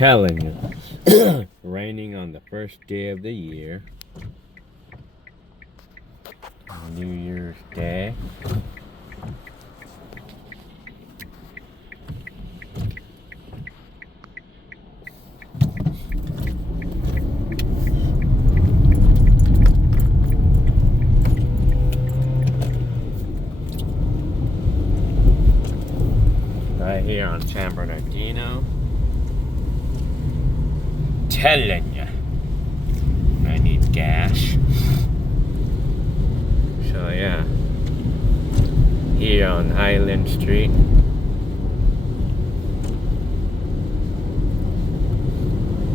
telling you. Raining on the first day of the year. New Year's Day. Right here on San Bernardino. Telling you, I need gas. So yeah, here on Highland Street.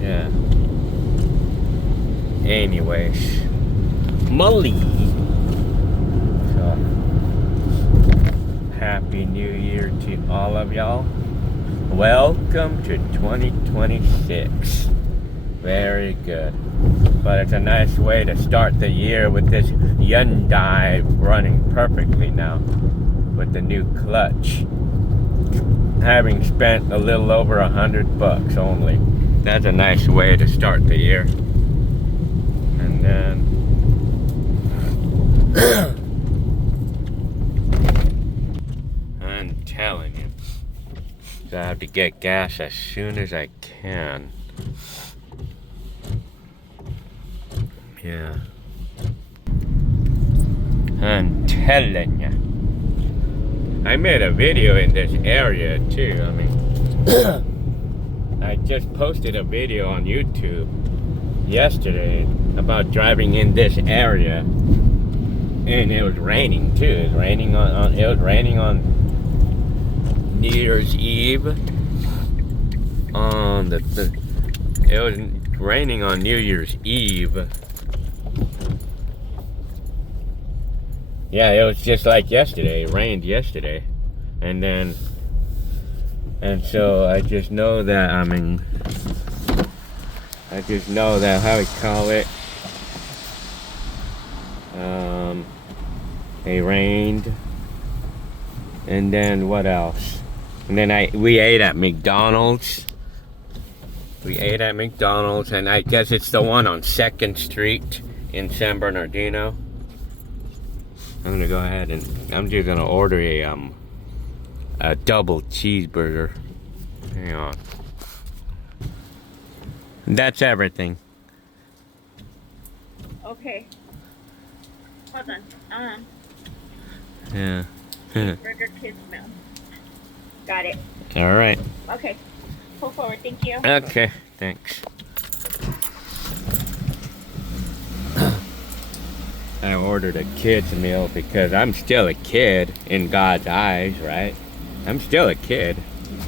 Yeah. Anyways, Molly. So, Happy New Year to all of y'all. Welcome to 2026. Very good. But it's a nice way to start the year with this Hyundai running perfectly now with the new clutch. Having spent a little over $100 only. That's a nice way to start the year. And then I'm telling you. So I have to get gas as soon as I can. Yeah. I'm telling you. I made a video in this area too. I mean, I just posted a video on YouTube yesterday about driving in this area, and it was raining too. It was raining on New Year's Eve. It was raining on New Year's Eve. Yeah, it was just like yesterday. It rained yesterday. And so I just know that, how we call it, it rained. And then what else? And then we ate at McDonald's. And I guess it's the one on 2nd Street in San Bernardino. I'm gonna go ahead and I'm just gonna order a double cheeseburger. Hang on. That's everything. Okay. Hold on. Yeah. Burger kids meal. Got it. All right. Okay. Pull forward. Thank you. Okay. Thanks. I ordered a kid's meal because I'm still a kid in God's eyes, right? I'm still a kid.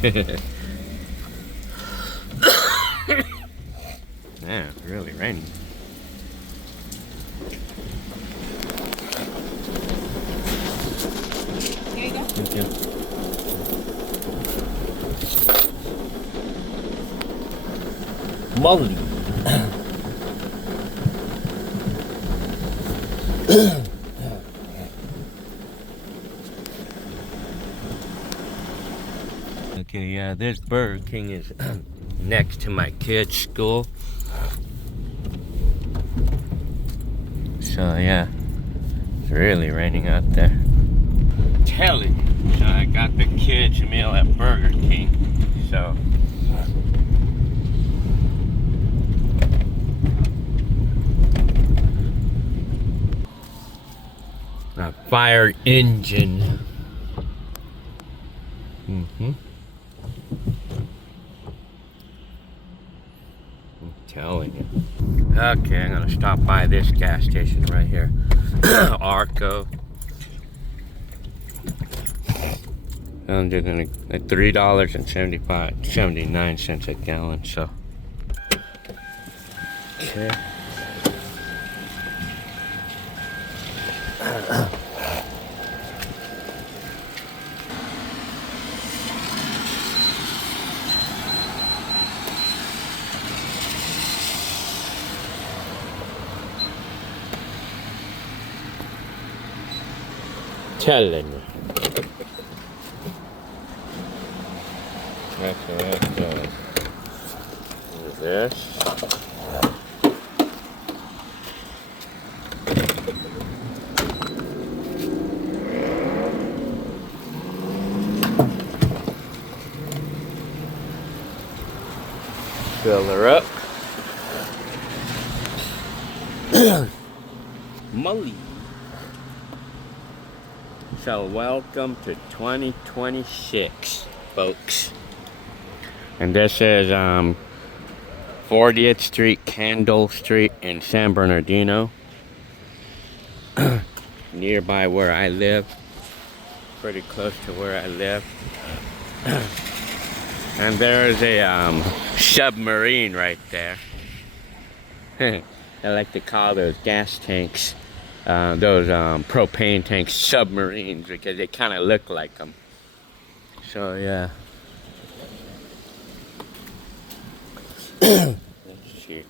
Yeah, it's really raining. Here you go. Thank you. Molly. Okay, yeah, this Burger King is next to my kid's school. So yeah, it's really raining out there. Telling you, so I got the kids meal at Burger King. So a fire engine. I'm telling you. Okay, I'm gonna stop by this gas station right here. Arco. I'm just gonna at $3.79 a gallon, so. Okay. Telling you. That's this. Fill her up. Molly. So welcome to 2026, folks. And this is 40th Street, Kendall Street in San Bernardino. Nearby where I live. Pretty close to where I live. And there's a submarine right there. I like to call those gas tanks, those propane tanks, submarines, because they kind of look like them. So yeah. Let's see.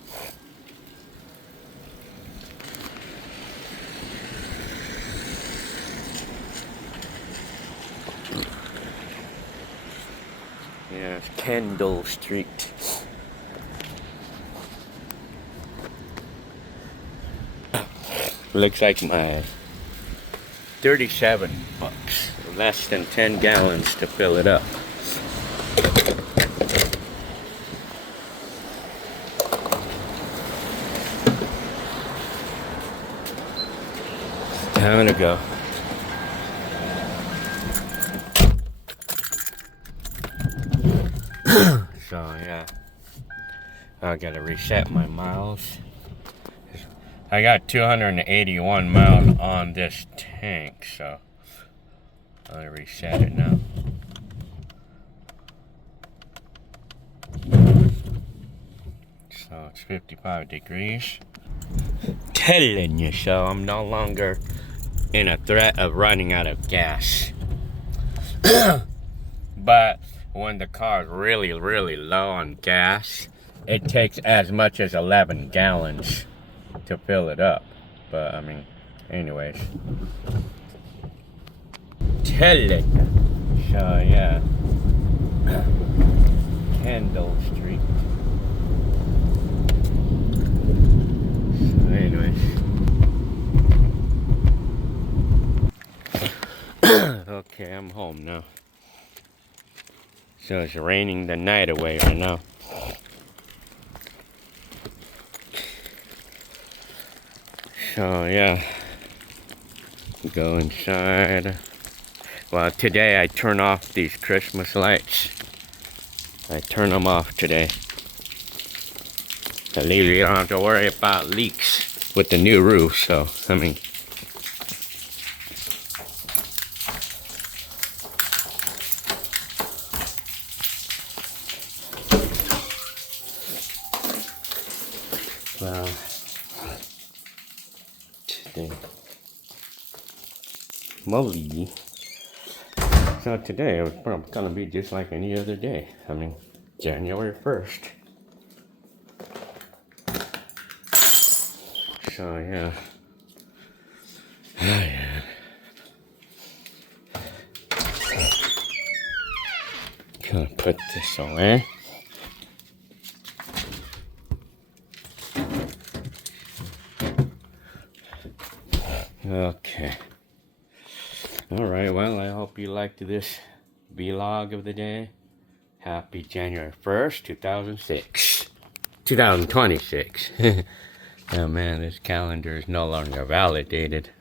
Yeah, it's Kendall Street. Looks like my 37 bucks, less than 10 gallons to fill it up. Time to go. So yeah, I gotta reset my miles. I got 281 miles on this tank, so I'm gonna reset it now. So it's 55 degrees. Telling you so, I'm no longer in a threat of running out of gas. But when the car is really, really low on gas, it takes as much as 11 gallons to fill it up. But I mean, anyways, telling you. So yeah, Kendall Street. So anyways, okay, I'm home now. So it's raining the night away right now. So yeah, go inside. Well, today I turn off these Christmas lights. I turn them off today. At least you don't have to worry about leaks with the new roof, so I mean. Well, today, Molly. So today it was probably gonna be just like any other day. I mean, January 1st. So yeah. Oh yeah. Gonna put this away. Okay. Alright, well, I hope you liked this vlog of the day. Happy January 1st, 2026. Oh man, this calendar is no longer validated.